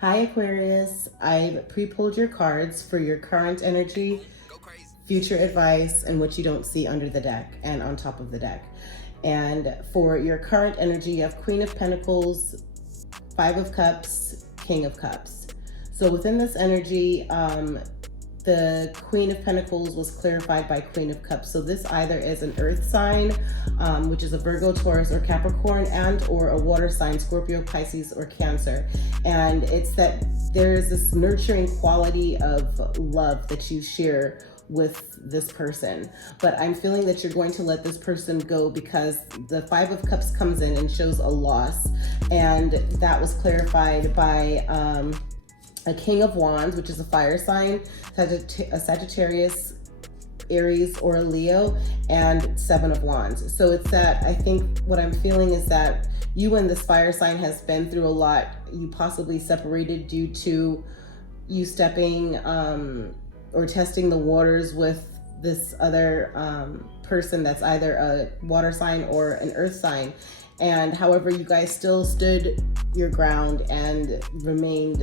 Hi Aquarius, I've pre-pulled your cards for your current energy, future advice, and what you don't see under the deck and on top of the deck. And for your current energy, you have Queen of Pentacles, Five of Cups, King of Cups. So within this energy, the Queen of Pentacles was clarified by Queen of Cups. So this either is an earth sign, which is a Virgo, Taurus, or Capricorn, and or a water sign, Scorpio, Pisces, or Cancer. And it's that there's this nurturing quality of love that you share with this person. But I'm feeling that you're going to let this person go because the Five of Cups comes in and shows a loss. And that was clarified by a King of Wands, which is a fire sign, a Sagittarius, Aries, or a Leo, and Seven of Wands. So it's that, I think what I'm feeling is that you and this fire sign has been through a lot. You possibly separated due to you stepping or testing the waters with this other person that's either a water sign or an earth sign. And however, you guys still stood your ground and remained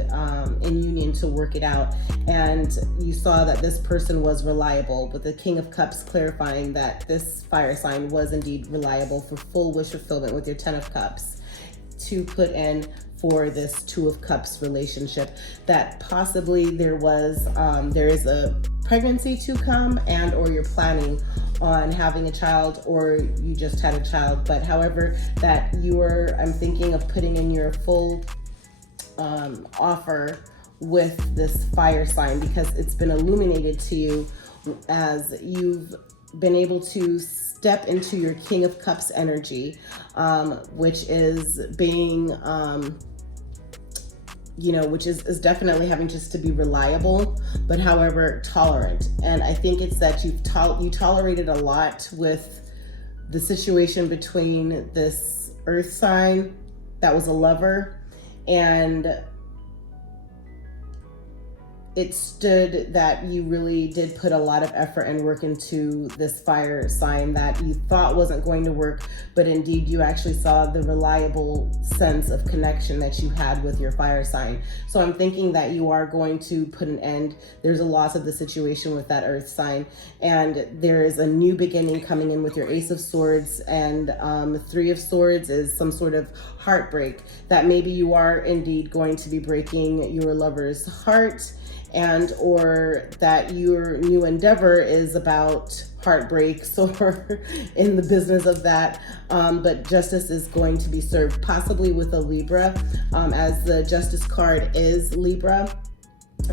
in union to work it out. And you saw that this person was reliable, with the King of Cups clarifying that this fire sign was indeed reliable for full wish fulfillment with your Ten of Cups to put in for this Two of Cups relationship. That possibly there is a pregnancy to come, and or you're planning on having a child, or you just had a child. But however, that I'm thinking of putting in your full offer with this fire sign, because it's been illuminated to you as you've been able to step into your King of Cups energy, which is being which is definitely having just to be reliable, but however tolerant. And I think it's that you tolerated a lot with the situation between this earth sign that was a lover, and it stood that you really did put a lot of effort and work into this fire sign that you thought wasn't going to work, but indeed you actually saw the reliable sense of connection that you had with your fire sign. So I'm thinking that you are going to put an end. There's a loss of the situation with that earth sign, and there is a new beginning coming in with your Ace of Swords, and Three of Swords is some sort of heartbreak that maybe you are indeed going to be breaking your lover's heart, and or that your new endeavor is about heartbreaks or in the business of that, but justice is going to be served, possibly with a Libra, as the Justice card is Libra,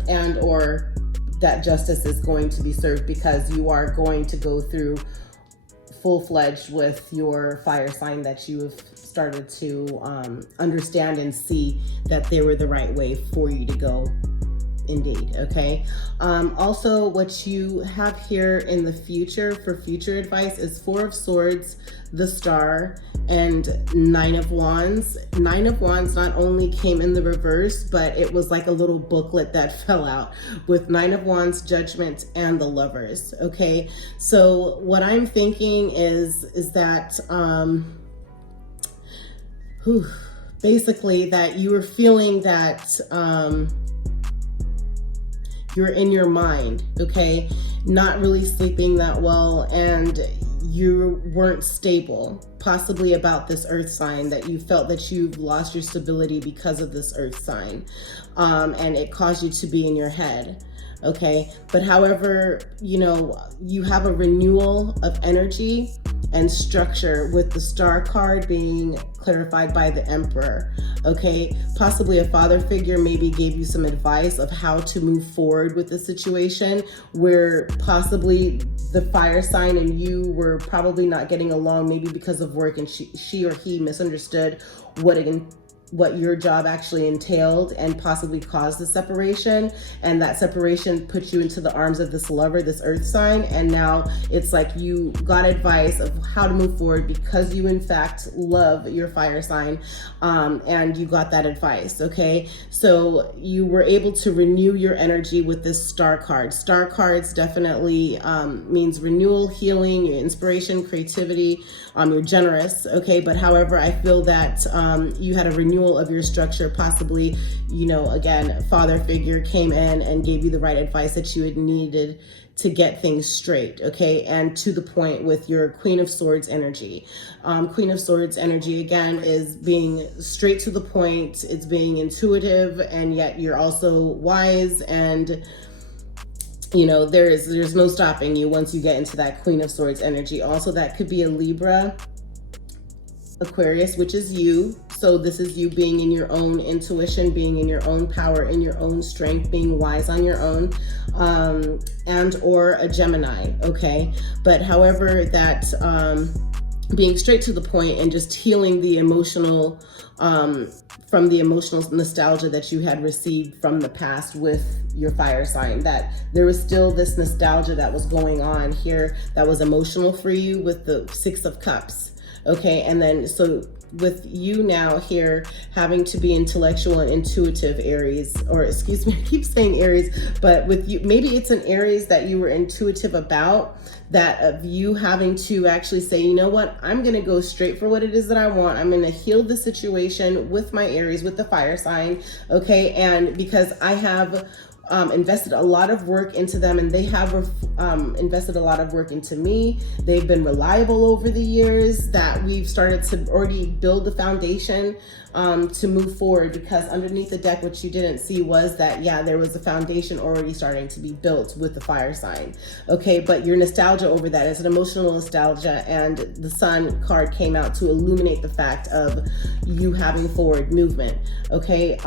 and or that justice is going to be served because you are going to go through full-fledged with your fire sign that you have started to understand and see that they were the right way for you to go. Indeed. Okay. Also, what you have here in the future for future advice is Four of Swords, the Star, and Nine of Wands. Nine of Wands not only came in the reverse, but it was like a little booklet that fell out with Nine of Wands, Judgment, and the Lovers. Okay. So what I'm thinking is that, basically that you were feeling that, you're in your mind, okay, not really sleeping that well, and you weren't stable, possibly about this earth sign, that you felt that you've lost your stability because of this earth sign, and it caused you to be in your head, okay? But however, you have a renewal of energy and structure with the Star card being clarified by the Emperor, okay? Possibly a father figure maybe gave you some advice of how to move forward with the situation, where possibly the fire sign and you were probably not getting along, maybe because of work, and she or he misunderstood what your job actually entailed and possibly caused the separation, and that separation put you into the arms of this lover, this earth sign, and now it's like you got advice of how to move forward because you in fact love your fire sign, and you got that advice, okay? So you were able to renew your energy with this Star card. Star cards definitely means renewal, healing, your inspiration, creativity, you're generous, okay? But however, I feel that you had a renewal renewal of your structure. Possibly, again, father figure came in and gave you the right advice that you had needed to get things straight, okay? And to the point with your Queen of Swords energy. Queen of Swords energy, again, is being straight to the point. It's being intuitive, and yet you're also wise, and there's no stopping you once you get into that Queen of Swords energy. Also, that could be a Libra, Aquarius, which is you. So this is you being in your own intuition, being in your own power, in your own strength, being wise on your own, and or a Gemini, okay? But however, that being straight to the point and just healing the emotional, from the emotional nostalgia that you had received from the past with your fire sign, that there was still this nostalgia that was going on here that was emotional for you with the Six of Cups. Okay, and then so with you now here having to be intellectual and intuitive Aries, or excuse me, I keep saying Aries, but with you, maybe it's an Aries that you were intuitive about, that of you having to actually say, you know what, I'm going to go straight for what it is that I want. I'm going to heal the situation with my Aries, with the fire sign, okay, and because I have invested a lot of work into them, and they have invested a lot of work into me. They've been reliable over the years, that we've started to already build the foundation to move forward, because underneath the deck, what you didn't see was that, yeah, there was a foundation already starting to be built with the fire sign. Okay, but your nostalgia over that is an emotional nostalgia, and the Sun card came out to illuminate the fact of you having forward movement. Okay,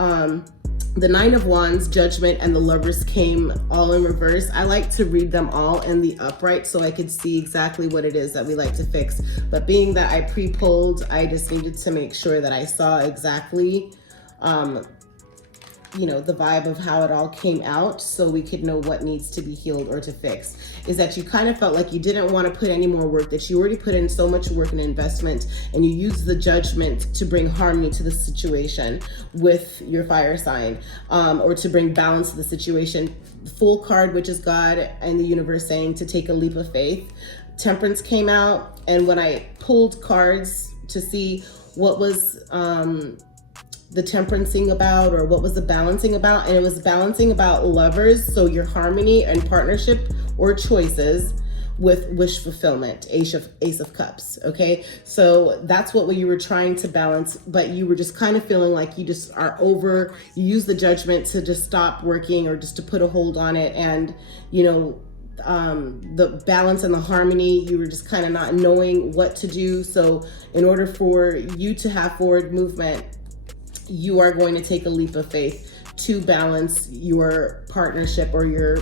the Nine of Wands, Judgment, and the Lovers came all in reverse. I like to read them all in the upright so I could see exactly what it is that we like to fix. But being that I pre-pulled, I just needed to make sure that I saw exactly, the vibe of how it all came out, so we could know what needs to be healed or to fix. Is that you kind of felt like you didn't want to put any more work, that you already put in so much work and investment, and you used the Judgment to bring harmony to the situation with your fire sign, or to bring balance to the situation. Full card, which is God and the universe saying to take a leap of faith. Temperance came out, and when I pulled cards to see what was the temperancing about, or what was the balancing about, and it was balancing about lovers, so your harmony and partnership or choices with wish fulfillment, Ace of Cups, okay? So that's what you were trying to balance, but you were just kind of feeling like you just are over, you use the Judgment to just stop working, or just to put a hold on it, and the balance and the harmony, you were just kind of not knowing what to do. So in order for you to have forward movement, you are going to take a leap of faith to balance your partnership, or your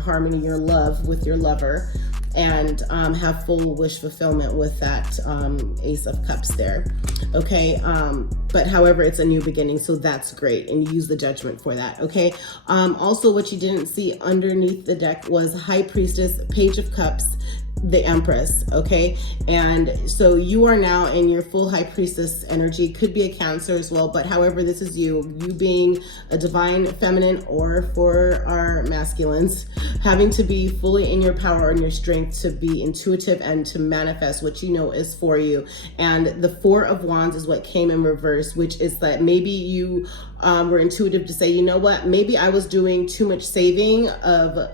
harmony, your love with your lover, and have full wish fulfillment with that Ace of Cups there. Okay, but however, it's a new beginning, so that's great, and you use the Judgment for that. Okay, also what you didn't see underneath the deck was High Priestess, Page of Cups, the Empress. Okay, and so you are now in your full High Priestess energy. Could be a Cancer as well, but however, this is you being a divine feminine, or for our masculines, having to be fully in your power and your strength to be intuitive and to manifest what you know is for you. And the Four of Wands is what came in reverse, which is that maybe you were intuitive to say, you know what, maybe I was doing too much saving of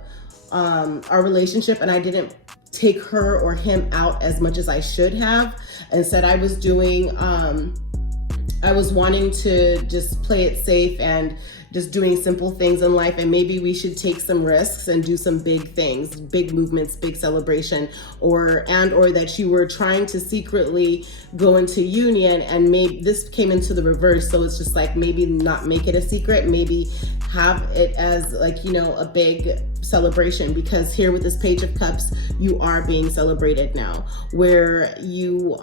our relationship, and I didn't take her or him out as much as I should have. Instead, I was doing, I was wanting to just play it safe and just doing simple things in life, and maybe we should take some risks and do some big things, big movements, big celebration, or that you were trying to secretly go into union, and maybe this came into the reverse. So it's just like, maybe not make it a secret, maybe have it as like, a big celebration, because here with this Page of Cups, you are being celebrated now, where you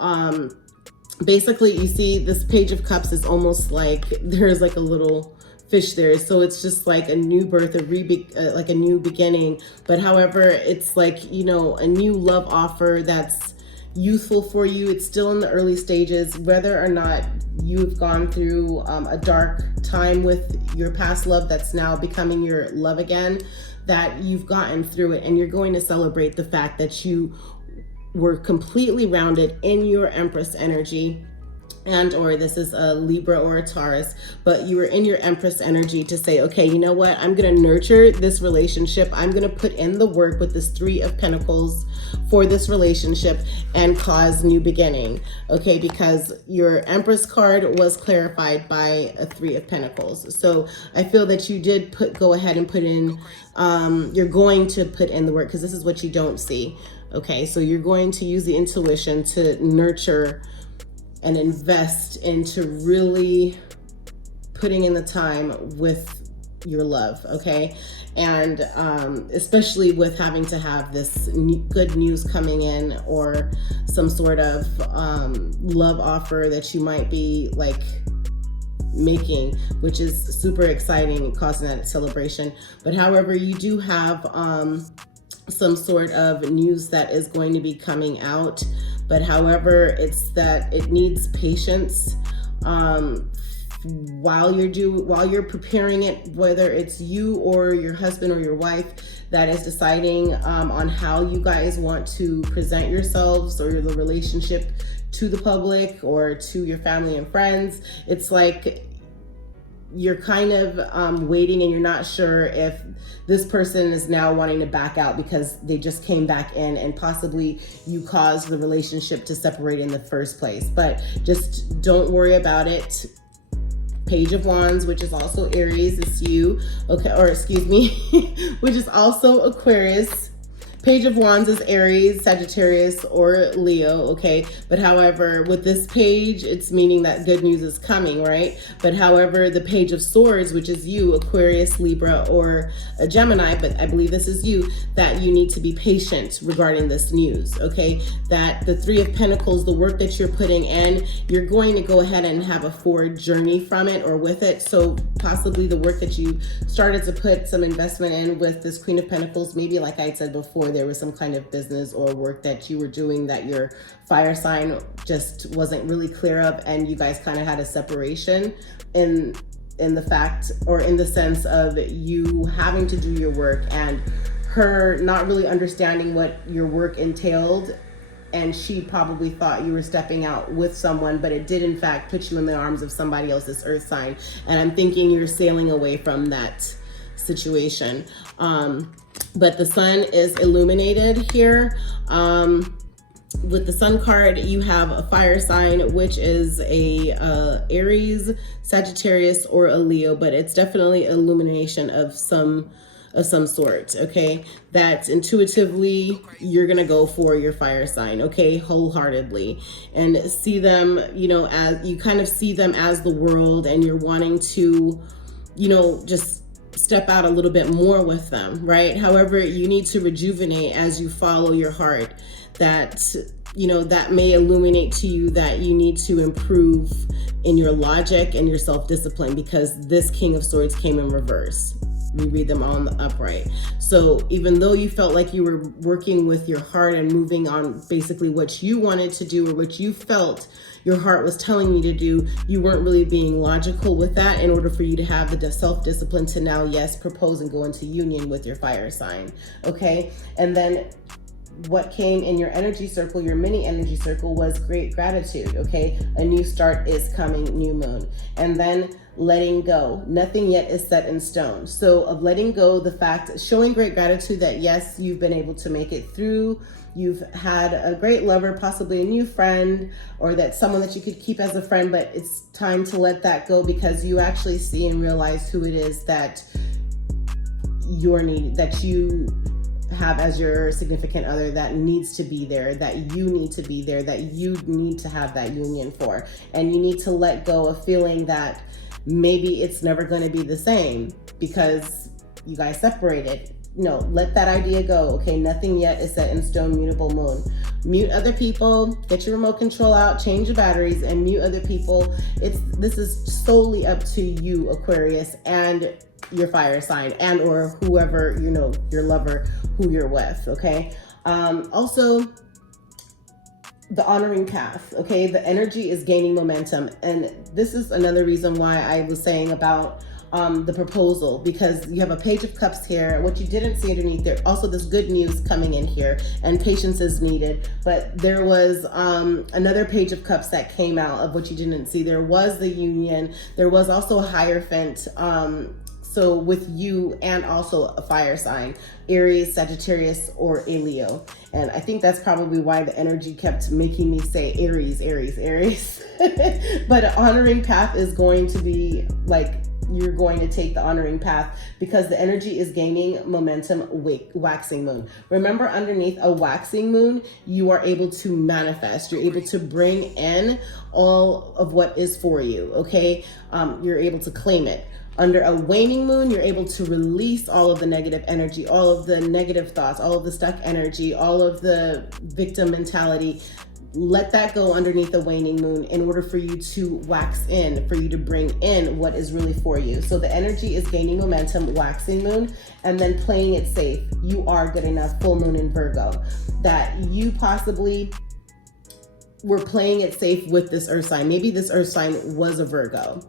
basically, you see this Page of Cups is almost like there's like a little fish there, so it's just like a new birth, like a new beginning. But however, it's like, a new love offer that's youthful for you. It's still in the early stages, whether or not you've gone through a dark time with your past love that's now becoming your love again, that you've gotten through it, and you're going to celebrate the fact that you were completely rounded in your Empress energy, and or this is a Libra or a Taurus, but you were in your Empress energy to say, okay, you know what, I'm going to nurture this relationship. I'm going to put in the work with this Three of Pentacles for this relationship and cause new beginning. Okay, because your Empress card was clarified by a Three of Pentacles. So I feel that you did go ahead and put in, you're going to put in the work, because this is what you don't see. Okay, so you're going to use the intuition to nurture and invest into really putting in the time with your love, okay? And especially with having to have this good news coming in, or some sort of love offer that you might be like making, which is super exciting and causing that celebration. But however, you do have some sort of news that is going to be coming out. But however, it's that it needs patience while you're preparing it, whether it's you or your husband or your wife that is deciding on how you guys want to present yourselves or the relationship to the public or to your family and friends. It's like you're kind of waiting, and you're not sure if this person is now wanting to back out because they just came back in and possibly you caused the relationship to separate in the first place. But just don't worry about it. Page of Wands, which is also Aries, is you. Okay, or excuse me, which is also Aquarius. Page of Wands is Aries, Sagittarius, or Leo, okay? But however, with this page, it's meaning that good news is coming, right? But however, the Page of Swords, which is you, Aquarius, Libra, or a Gemini, but I believe this is you, that you need to be patient regarding this news, okay? That the Three of Pentacles, the work that you're putting in, you're going to go ahead and have a forward journey from it or with it. So possibly the work that you started to put some investment in with this Queen of Pentacles, maybe like I said before, there was some kind of business or work that you were doing that your fire sign just wasn't really clear of, and you guys kind of had a separation in the fact, or in the sense of you having to do your work and her not really understanding what your work entailed, and she probably thought you were stepping out with someone, but it did in fact put you in the arms of somebody else's earth sign. And I'm thinking you're sailing away from that situation. But the sun is illuminated here. With the sun card, you have a fire sign, which is a Aries, Sagittarius, or a Leo, but it's definitely illumination of some sort, okay? That intuitively you're gonna go for your fire sign, okay, wholeheartedly, and see them, you know, as you kind of see them as the world, and you're wanting to, you know, just step out a little bit more with them, right? However, you need to rejuvenate as you follow your heart. That, you know, that may illuminate to you that you need to improve in your logic and your self-discipline, because this King of Swords came in reverse. We read them on the upright. So even though you felt like you were working with your heart and moving on basically what you wanted to do or what you felt your heart was telling you to do, you weren't really being logical with that in order for you to have the self-discipline to now, yes, propose and go into union with your fire sign, okay? And then what came in your energy circle, your mini energy circle, was great gratitude, okay? A new start is coming, new moon. And then letting go. Nothing yet is set in stone. So of letting go, the fact, showing great gratitude that yes, you've been able to make it through. You've had a great lover, possibly a new friend, or that someone that you could keep as a friend, but it's time to let that go, because you actually see and realize who it is that you're needing, that you have as your significant other, that needs to be there, that you need to be there, that you need to have that union for. And you need to let go of feeling that maybe it's never going to be the same because you guys separated. No, let that idea go, okay? Nothing yet is set in stone, mutable moon. Mute other people, get your remote control out, change the batteries, and mute other people. This is solely up to you, Aquarius, and your fire sign, and or whoever, you know, your lover, who you're with, okay? Also, the honoring path, okay? The energy is gaining momentum. And this is another reason why I was saying about the proposal, because you have a Page of Cups here. What you didn't see underneath there, also this good news coming in here, and patience is needed. But there was another Page of Cups that came out of what you didn't see. There was the union. There was also a Hierophant. So with you, and also a fire sign, Aries, Sagittarius, or a Leo. And I think that's probably why the energy kept making me say Aries, Aries, Aries. But an honoring path is going to be like, you're going to take the honoring path, because the energy is gaining momentum. Waxing moon. Remember, underneath a waxing moon, you are able to manifest. You're able to bring in all of what is for you, okay? You're able to claim it. Under a waning moon, you're able to release all of the negative energy, all of the negative thoughts, all of the stuck energy, all of the victim mentality. Let that go underneath the waning moon in order for you to wax in, for you to bring in what is really for you. So the energy is gaining momentum, waxing moon, and then playing it safe. You are good enough, full moon in Virgo, that you possibly were playing it safe with this earth sign. Maybe this earth sign was a Virgo,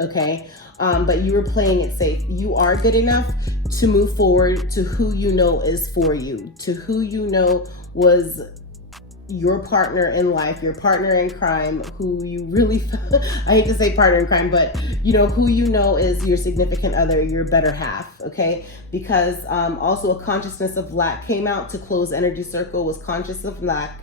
okay? But you were playing it safe. You are good enough to move forward to who you know is for you, to who you know was your partner in life, your partner in crime, who you really, I hate to say partner in crime, but you know, who you know is your significant other, your better half, okay? Because also a consciousness of lack came out to close energy circle, was conscious of lack,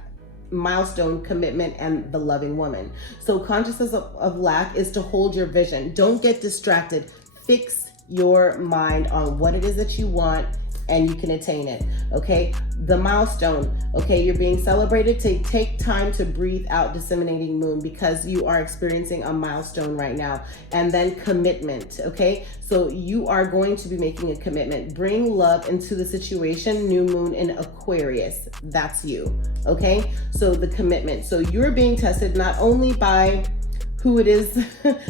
milestone, commitment, and the loving woman. So consciousness of lack is to hold your vision. Don't get distracted. Fix your mind on what it is that you want, and you can attain it, okay? The milestone, okay, you're being celebrated. Take time to breathe out, disseminating moon, because you are experiencing a milestone right now. And then commitment, okay? So you are going to be making a commitment. Bring love into the situation, new moon in Aquarius. That's you, okay? So the commitment. So you're being tested not only by who it is,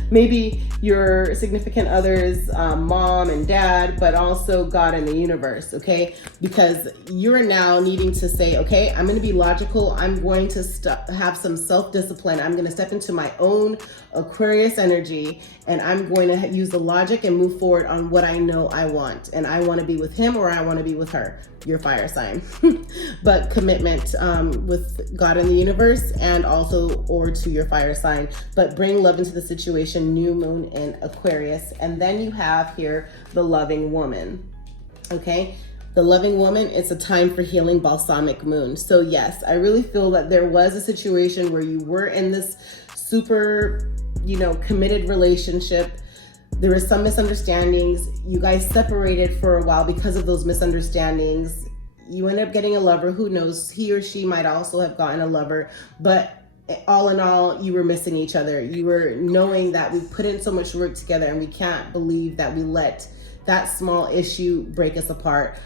maybe your significant other's mom and dad, but also God and the universe, okay? Because you're now needing to say, okay, I'm gonna be logical. I'm going to have some self-discipline. I'm gonna step into my own Aquarius energy, and I'm going to use the logic and move forward on what I know I want. And I wanna be with him, or I wanna be with her, your fire sign. But commitment with God and the universe, and also, or to your fire sign. But bring love into the situation, new moon in Aquarius. And then you have here the loving woman, okay? The loving woman, it's a time for healing, balsamic moon. So yes, I really feel that there was a situation where you were in this super, you know, committed relationship. There were some misunderstandings. You guys separated for a while because of those misunderstandings. You end up getting a lover. Who knows? He or she might also have gotten a lover. But all in all, you were missing each other. You were knowing that we put in so much work together, and we can't believe that we let that small issue break us apart.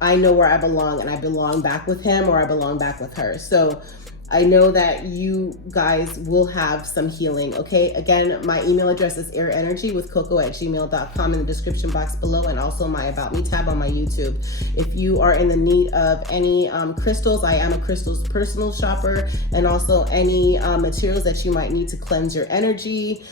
I know where I belong, and I belong back with him, or I belong back with her. So I know that you guys will have some healing, okay? Again, my email address is airenergywithcoco@gmail.com in the description box below, and also my About Me tab on my YouTube. If you are in the need of any crystals, I am a crystals personal shopper, and also any materials that you might need to cleanse your energy,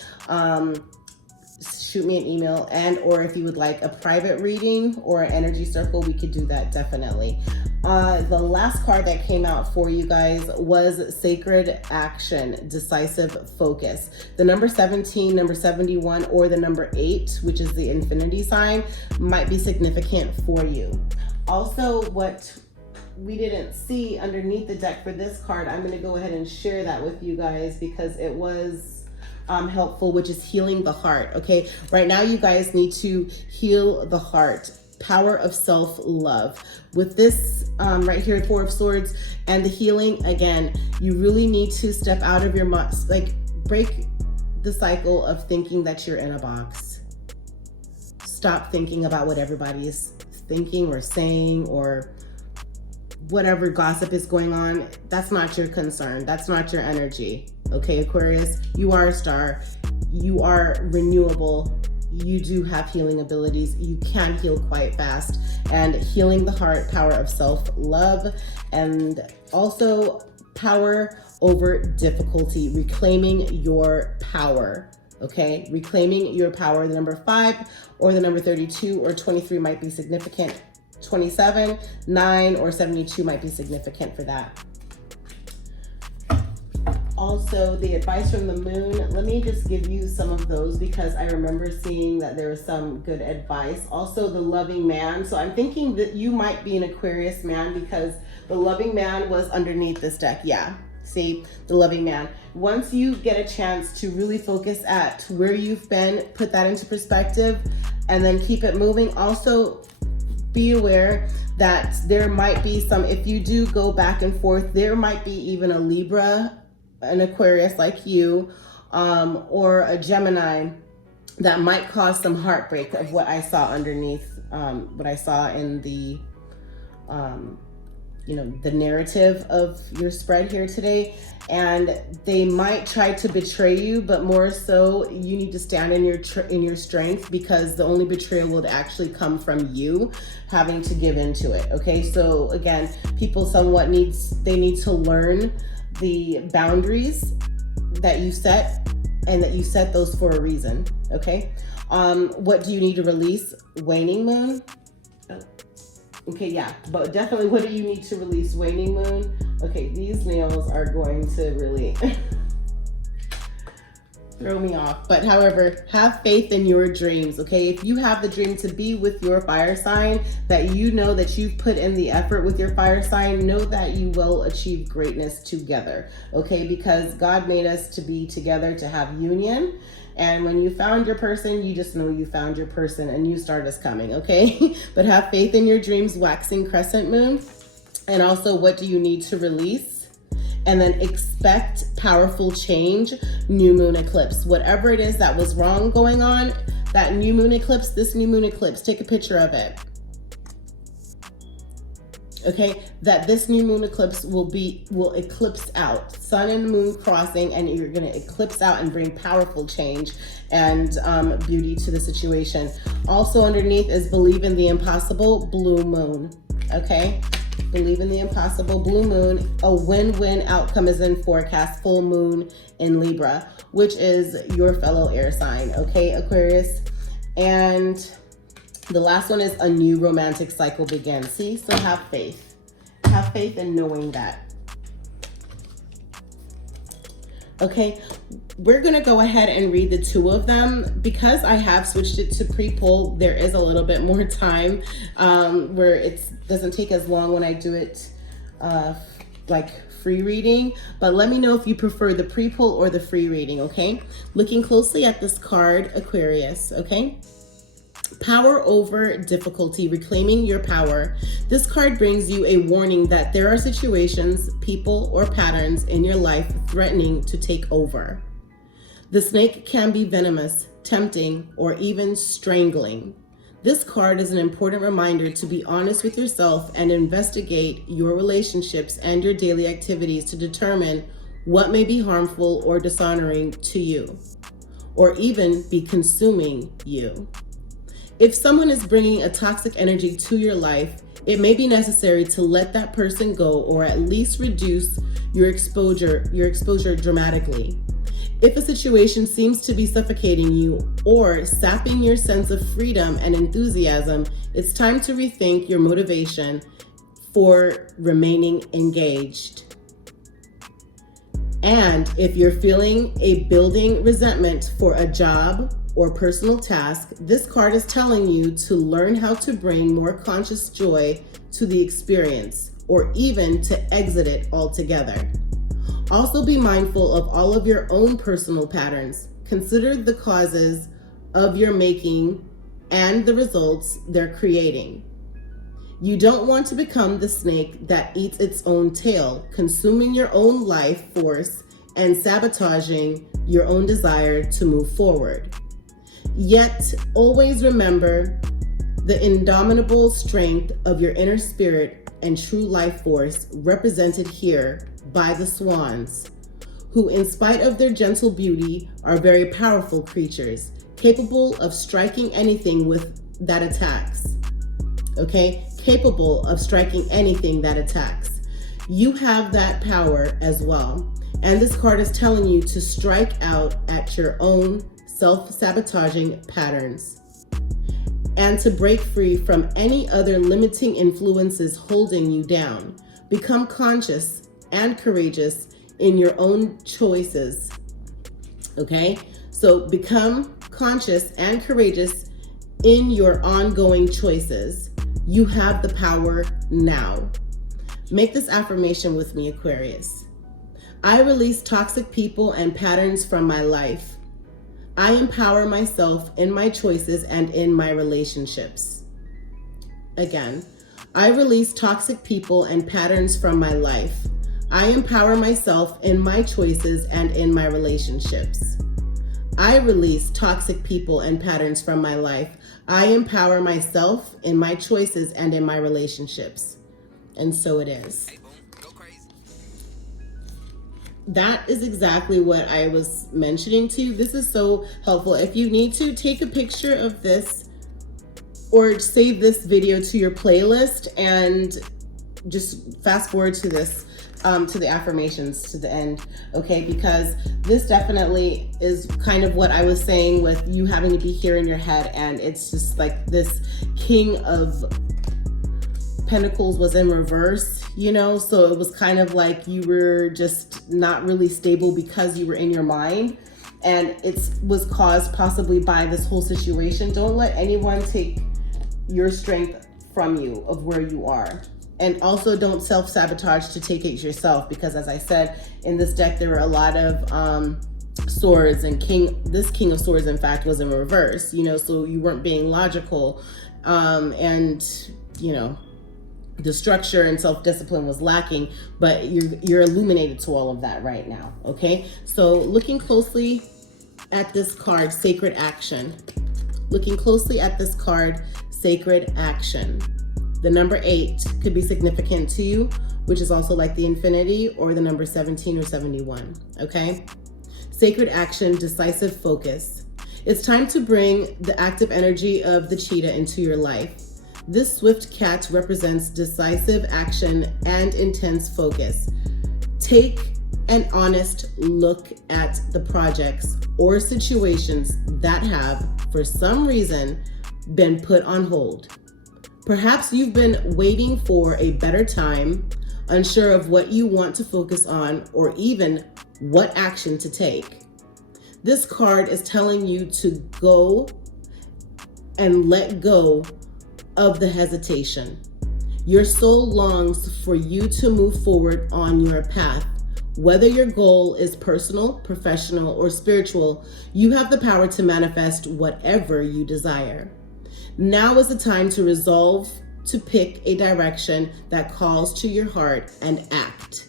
shoot me an email. And or if you would like a private reading or an energy circle, we could do that definitely. The last card that came out for you guys was Sacred Action, Decisive Focus. The number 17, number 71, or the number 8, which is the infinity sign, might be significant for you. Also, what we didn't see underneath the deck for this card, I'm going to go ahead and share that with you guys because it was helpful, which is healing the heart. Okay, right now you guys need to heal the heart. Power of self-love. With this right here, Four of Swords, and the healing, again, you really need to step out of your mind, like break the cycle of thinking that you're in a box. Stop thinking about what everybody is thinking or saying, or whatever gossip is going on. That's not your concern. That's not your energy. Okay, Aquarius, you are a star. You are renewable. You do have healing abilities. You can heal quite fast. And healing the heart, power of self-love, and also power over difficulty, reclaiming your power. Okay, reclaiming your power. The number 5 or the number 32 or 23 might be significant. 27, 9, or 72 might be significant for that. Also, the advice from the moon, let me just give you some of those because I remember seeing that there was some good advice. Also, the loving man. So I'm thinking that you might be an Aquarius man because the loving man was underneath this deck. Yeah, see, the loving man. Once you get a chance to really focus at where you've been, put that into perspective, and then keep it moving. Also, be aware that there might be some, if you do go back and forth, there might be even a Libra, an Aquarius like you, or a Gemini that might cause some heartbreak of what I saw underneath, what I saw in the, the narrative of your spread here today. And they might try to betray you, but more so you need to stand in your strength, because the only betrayal will actually come from you having to give into it. Okay, so again, people somewhat need to learn the boundaries that you set, and that you set those for a reason. Okay, what do you need to release? Waning moon. Okay, yeah, but definitely what do you need to release? Waning moon. Okay, these nails are going to really throw me off. But however, have faith in your dreams, okay? If you have the dream to be with your fire sign, that you know that you've put in the effort with your fire sign, know that you will achieve greatness together, okay? Because God made us to be together, to have union. And when you found your person, you just know you found your person, and new start is coming, okay? But have faith in your dreams, waxing crescent moon. And also, what do you need to release? And then expect powerful change, new moon eclipse. Whatever it is that was wrong going on, that new moon eclipse, this new moon eclipse, take a picture of it. Okay, that this new moon eclipse will eclipse out, sun and moon crossing, and you're going to eclipse out and bring powerful change and beauty to the situation. Also underneath is believe in the impossible, blue moon. Okay, believe in the impossible, blue moon. A win-win outcome is in forecast, full moon in Libra, which is your fellow air sign. Okay, Aquarius. And the last one is a new romantic cycle begins. See, so have faith. Have faith in knowing that. Okay, we're gonna go ahead and read the two of them. Because I have switched it to pre-poll, there is a little bit more time where it doesn't take as long when I do it like free reading. But let me know if you prefer the pre-poll or the free reading, okay? Looking closely at this card, Aquarius, okay? Power over difficulty, reclaiming your power. This card brings you a warning that there are situations, people, or patterns in your life threatening to take over. The snake can be venomous, tempting, or even strangling. This card is an important reminder to be honest with yourself and investigate your relationships and your daily activities to determine what may be harmful or dishonoring to you, or even be consuming you. If someone is bringing a toxic energy to your life, it may be necessary to let that person go, or at least reduce your exposure dramatically. If a situation seems to be suffocating you or sapping your sense of freedom and enthusiasm, it's time to rethink your motivation for remaining engaged. And if you're feeling a building resentment for a job or personal task, this card is telling you to learn how to bring more conscious joy to the experience, or even to exit it altogether. Also be mindful of all of your own personal patterns. Consider the causes of your making and the results they're creating. You don't want to become the snake that eats its own tail, consuming your own life force and sabotaging your own desire to move forward. Yet, always remember the indomitable strength of your inner spirit and true life force, represented here by the swans, who, in spite of their gentle beauty, are very powerful creatures, capable of striking anything that attacks. Okay? Capable of striking anything that attacks. You have that power as well. And this card is telling you to strike out at your own self-sabotaging patterns, and to break free from any other limiting influences holding you down. Become conscious and courageous in your own choices. Okay? So become conscious and courageous in your ongoing choices. You have the power now. Make this affirmation with me, Aquarius. I release toxic people and patterns from my life. I empower myself in my choices and in my relationships. Again, I release toxic people and patterns from my life. I empower myself in my choices and in my relationships. I release toxic people and patterns from my life. I empower myself in my choices and in my relationships. And so it is. That is exactly what I was mentioning to you. This is so helpful. If you need to, take a picture of this or save this video to your playlist and just fast forward to this, to the affirmations to the end, okay? Because this definitely is kind of what I was saying with you having to be here in your head, and it's just like this King of Pentacles was in reverse, you know? So it was kind of like you were just not really stable because you were in your mind, and it was caused possibly by this whole situation. Don't let anyone take your strength from you of where you are. And also don't self-sabotage to take it yourself, because as I said, in this deck, there were a lot of swords, and this King of Swords, in fact, was in reverse, you know, so you weren't being logical, and, you know, the structure and self-discipline was lacking, but you're illuminated to all of that right now, okay? So looking closely at this card, Sacred Action. Looking closely at this card, Sacred Action. The number 8 could be significant to you, which is also like the infinity, or the number 17 or 71, okay? Sacred Action, Decisive Focus. It's time to bring the active energy of the cheetah into your life. This swift cat represents decisive action and intense focus. Take an honest look at the projects or situations that have, for some reason, been put on hold. Perhaps you've been waiting for a better time, unsure of what you want to focus on or even what action to take. This card is telling you to go and let go of the hesitation. Your soul longs for you to move forward on your path. Whether your goal is personal, professional, or spiritual, you have the power to manifest whatever you desire. Now is the time to resolve to pick a direction that calls to your heart and act.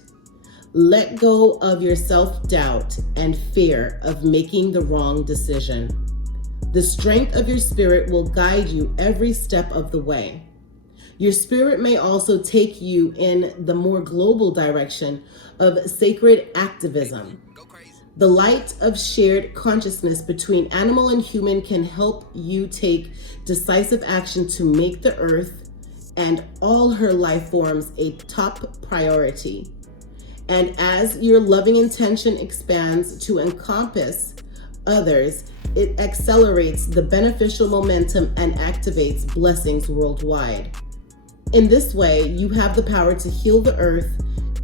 Let go of your self-doubt and fear of making the wrong decision. The strength of your spirit will guide you every step of the way. Your spirit may also take you in the more global direction of sacred activism. The light of shared consciousness between animal and human can help you take decisive action to make the earth and all her life forms a top priority. And as your loving intention expands to encompass others, it accelerates the beneficial momentum and activates blessings worldwide. In this way, you have the power to heal the earth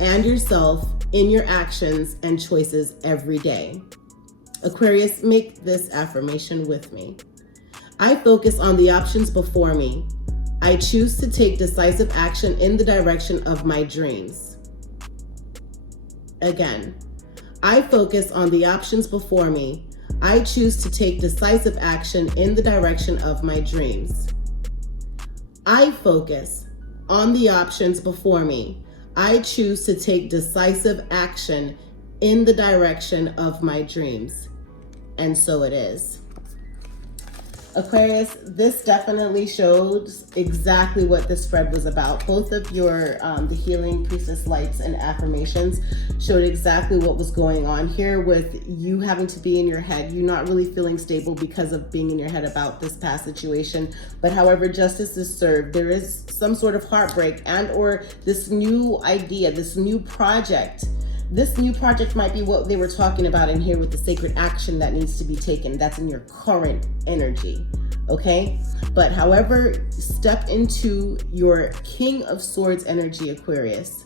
and yourself in your actions and choices every day. Aquarius, make this affirmation with me. I focus on the options before me. I choose to take decisive action in the direction of my dreams. Again, I focus on the options before me. I choose to take decisive action in the direction of my dreams. I focus on the options before me. I choose to take decisive action in the direction of my dreams. And so it is. Aquarius, this definitely shows exactly what this spread was about. Both of your, the Healing Priestess Lights and affirmations showed exactly what was going on here with you having to be in your head. You not really feeling stable because of being in your head about this past situation. But however, justice is served. There is some sort of heartbreak and or this new idea, this new project This new project might be what they were talking about in here with the sacred action that needs to be taken. That's in your current energy, okay? But however, step into your King of Swords energy, Aquarius,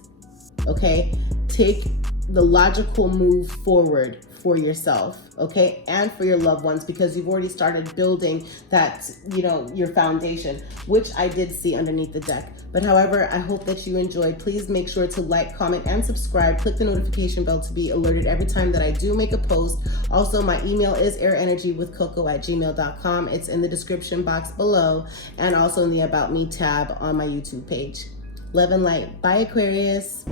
okay? Take the logical move forward for yourself, okay, and for your loved ones, because you've already started building that, your foundation, which I did see underneath the deck. But however, I hope that you enjoyed. Please make sure to like, comment, and subscribe. Click the notification bell to be alerted every time that I do make a post. Also, my email is airenergywithcoco@gmail.com. It's in the description box below, and also in the About Me tab on my YouTube page. Love and light. Bye, Aquarius.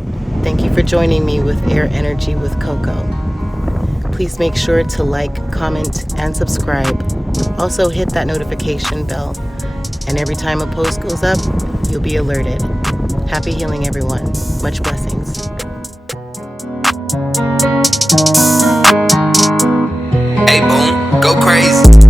Thank you for joining me with Air Energy with Coco. Please make sure to like, comment, and subscribe. Also hit that notification bell. And every time a post goes up, you'll be alerted. Happy healing, everyone. Much blessings. Hey, boom, go crazy.